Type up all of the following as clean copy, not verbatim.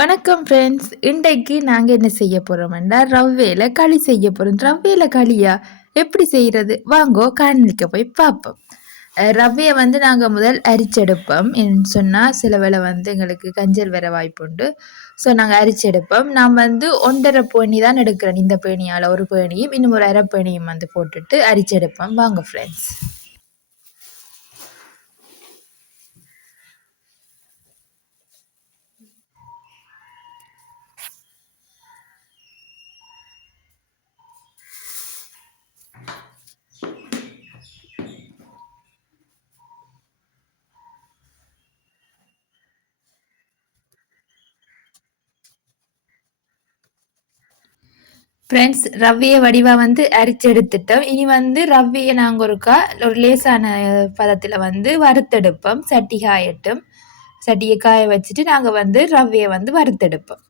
வணக்கம் ஃப்ரெண்ட்ஸ். இன்றைக்கு நாங்கள் என்ன செய்ய போகிறோம்னா ரவையில் களி செய்ய போகிறோம். ரவையில் களியா எப்படி செய்கிறது வாங்கோ காணொளிக்கு போய் பார்ப்போம். ரவையை வந்து நாங்கள் முதல் அரிச்செடுப்போம். என்ன சொன்னால் சில வேளை வந்து எங்களுக்கு கஞ்சல் வர வாய்ப்புண்டு. ஸோ நாங்கள் அரிச்செடுப்போம். நான் வந்து 1.5 பேணி தான் எடுக்கிறேன். இந்த பேணியால் ஒரு பேணியும் இன்னும் ஒரு அரை பேணியும் வந்து போட்டுட்டு அரிச்செடுப்போம். வாங்க ஃப்ரெண்ட்ஸ். ஃப்ரெண்ட்ஸ், ரவையை வடிவாக வந்து அரிச்செடுத்துட்டோம். இனி வந்து ரவையை நாங்கள் ஒரு லேசான பதத்தில் வந்து வறுத்தெடுப்போம். சட்டி காயட்டும். சட்டியை காய வச்சுட்டு நாங்கள் வந்து ரவையை வந்து வறுத்தெடுப்போம்.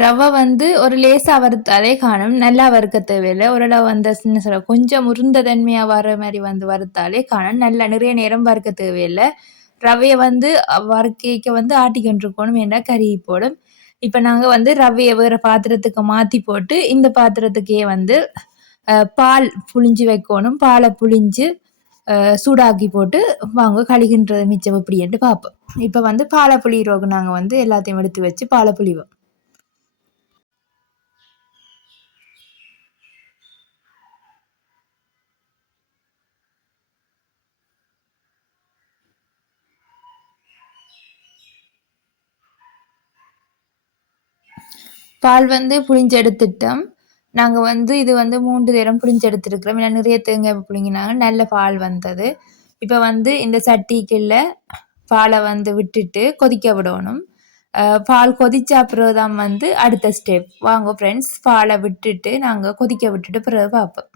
ரவை வந்து ஒரு லேசாக வறுத்தாலே காணும். நல்லா வறுக்க தேவையில்லை. ஓரளவு வந்து சின்ன சொல்ல கொஞ்சம் முருந்த தன்மையாக வர மாதிரி வந்து வறுத்தாலே காணும். நல்லா நிறைய நேரம் வறுக்க தேவையில்லை. ரவையை வந்து வறுக்க வந்து ஆட்டிக்கொண்டு இருக்கணும். ஏன்னா கறி போடும். இப்போ நாங்கள் வந்து ரவையை வேறு பாத்திரத்துக்கு மாற்றி போட்டு இந்த பாத்திரத்துக்கே வந்து பால் புழிஞ்சு வைக்கணும். பாலை புழிஞ்சு சூடாக்கி போட்டு வாங்க கழுகின்றது மிச்சம் எப்படின்ட்டு பார்ப்போம். இப்போ வந்து பாலை புளிரோக்கு நாங்கள் வந்து எல்லாத்தையும் எடுத்து வச்சு பாலை புளிவோம். பால் வந்து புளிஞ்செடுத்துட்டோம். நாங்கள் வந்து இது வந்து 3 நேரம் புளிஞ்செடுத்துருக்குறோம். ஏன்னா நிறைய தேங்காய் புளிங்கினாங்க. நல்ல பால் வந்தது. இப்போ வந்து இந்த சட்டிக்குள்ள பாலை வந்து விட்டுட்டு கொதிக்க விடணும். பால் கொதிச்ச அப்புறம் தான் வந்து அடுத்த ஸ்டெப். வாங்க ஃப்ரெண்ட்ஸ், பாலை விட்டுட்டு நாங்கள் கொதிக்க விட்டுட்டு பிறகு பார்ப்போம்.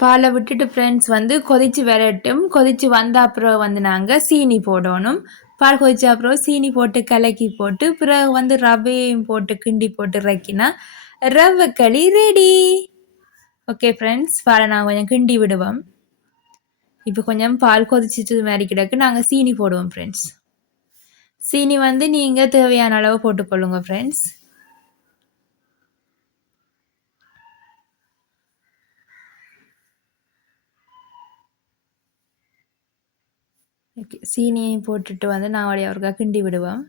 பாலை விட்டுட்டு ஃப்ரெண்ட்ஸ் வந்து கொதிச்சு வரட்டும். கொதிச்சு வந்த அப்புறம் வந்து நாங்கள் சீனி போடணும். பால் கொதிச்ச அப்புறம் சீனி போட்டு கலக்கி போட்டு பிறகு வந்து ரவையும் போட்டு கிண்டி போட்டு இறக்கினா ரவை களி ரெடி. ஓகே ஃப்ரெண்ட்ஸ், பாலை நான் கொஞ்சம் கிண்டி விடுவோம். இப்போ கொஞ்சம் பால் கொதிச்சிட்டு மாதிரி கிடக்கு. நாங்கள் சீனி போடுவோம் ஃப்ரெண்ட்ஸ். சீனி வந்து நீங்கள் தேவையான அளவு போட்டுக்கொள்ளுங்க ஃப்ரெண்ட்ஸ். ஓகே, சீனியை போட்டுட்டு வந்து நான் அவருக்கா கிண்டி விடுவோம்.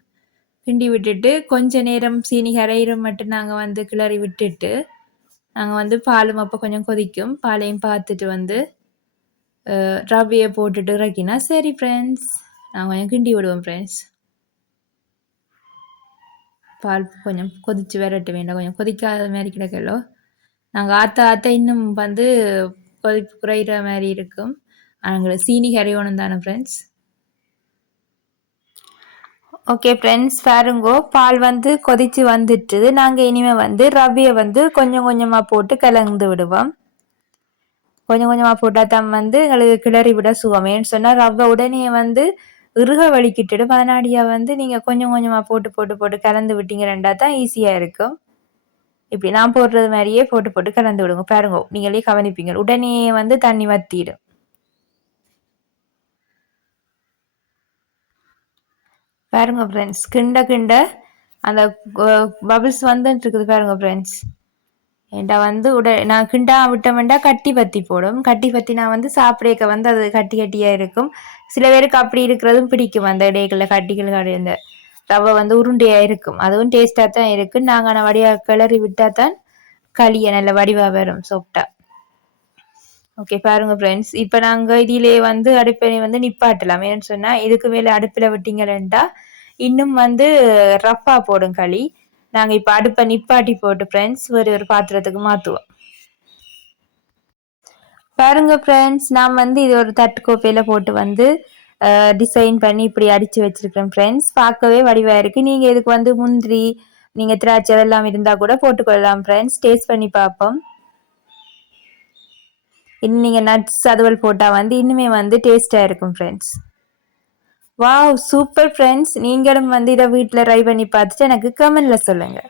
கிண்டி விட்டுட்டு கொஞ்ச நேரம் சீனி கரையிற மட்டும் நாங்கள் வந்து கிளறி விட்டுட்டு நாங்கள் வந்து பாலும் அப்போ கொஞ்சம் கொதிக்கும். பாலையும் பார்த்துட்டு வந்து ரவையை போட்டுட்டு இறக்கினா சரி ஃப்ரெண்ட்ஸ். நான் கொஞ்சம் கிண்டி விடுவோம் ஃப்ரெண்ட்ஸ். பால் கொஞ்சம் கொதித்து வரட்டு வேண்டாம். கொஞ்சம் கொதிக்காத மாதிரி கிடக்கலோ. நாங்கள் ஆற்ற இன்னும் வந்து கொதிப்பு குறைகிற மாதிரி இருக்கும். நாங்கள் சீனி கரையணும் தானே ஃப்ரெண்ட்ஸ். ஓகே ஃப்ரெண்ட்ஸ், பாருங்கோ பால் வந்து கொதித்து வந்துட்டு நாங்கள் இனிமேல் வந்து ரவையை வந்து கொஞ்சம் கொஞ்சமாக போட்டு கலந்து விடுவோம். கொஞ்சம் கொஞ்சமாக போட்டால் தான் வந்து எங்களுக்கு கிளறி விட சுகமேன்னு சொன்னால் ரவை உடனே வந்து இறுக வலிக்கிட்டு அதனாடியாக வந்து நீங்கள் கொஞ்சம் கொஞ்சமாக போட்டு போட்டு போட்டு கலந்து விட்டீங்க ரெண்டா தான் ஈஸியாக இருக்கும். இப்படி நான் போடுறது மாதிரியே போட்டு போட்டு கலந்து விடுங்க. பாருங்க, நீங்களே கவனிப்பீங்க உடனே வந்து தண்ணி வத்திடும். பாருங்க ஃப்ரெண்ட்ஸ், கிண்ட கிண்ட அந்த பபிள்ஸ் வந்துட்டு இருக்குது பாருங்க ஃப்ரெண்ட்ஸ். என்கிட்ட வந்து நான் கிண்டா விட்டோம்டா கட்டி பத்தி போடும். கட்டி பத்தி நான் வந்து சாப்பிடக்க வந்து அது கட்டி கட்டியாக இருக்கும். சில பேருக்கு அப்படி இருக்கிறதும் பிடிக்கும். அந்த இடைகளில் கட்டிகள் இந்த ரவை வந்து உருண்டையாக இருக்கும். அதுவும் டேஸ்டாக தான் இருக்குது. நாங்கள் ஆனால் வடிவாக கிளறி விட்டால் தான் களியை நல்ல வடிவாக வரும் சாப்பிட்டா. ஓகே பாருங்க ஃப்ரெண்ட்ஸ், இப்போ நாங்கள் இதிலே வந்து அடுப்பை வந்து நிப்பாட்டலாம். ஏன்னு சொன்னால் இதுக்கு மேலே அடுப்பில் விட்டீங்கன்னா இன்னும் வந்து ரஃப்பா போடும் களி. நாங்கள் இப்போ அடுப்பை நிப்பாட்டி போட்டு ஃப்ரெண்ட்ஸ் ஒரு பாத்திரத்துக்கு மாற்றுவோம். பாருங்க ஃப்ரெண்ட்ஸ், நான் வந்து இது ஒரு தட்டு கோப்பையில் போட்டு வந்து டிசைன் பண்ணி இப்படி அடித்து வச்சிருக்கேன் ஃப்ரெண்ட்ஸ். பார்க்கவே வடிவாக இருக்குது. நீங்கள் இதுக்கு வந்து முந்திரி, நீங்கள் திராட்சை எல்லாம் இருந்தால் கூட போட்டுக்கொள்ளலாம் ஃப்ரெண்ட்ஸ். டேஸ்ட் பண்ணி பார்ப்போம். இன்னும் நீங்கள் நட்ஸ் அதுவல் போட்டால் வந்து இன்னுமே வந்து டேஸ்ட்டாக இருக்கும் ஃப்ரெண்ட்ஸ். வாவ் சூப்பர் ஃப்ரெண்ட்ஸ், நீங்களும் வந்து இதை வீட்டில் ட்ரை பண்ணி பார்த்துட்டு எனக்கு கமெண்ட்ல சொல்லுங்கள்.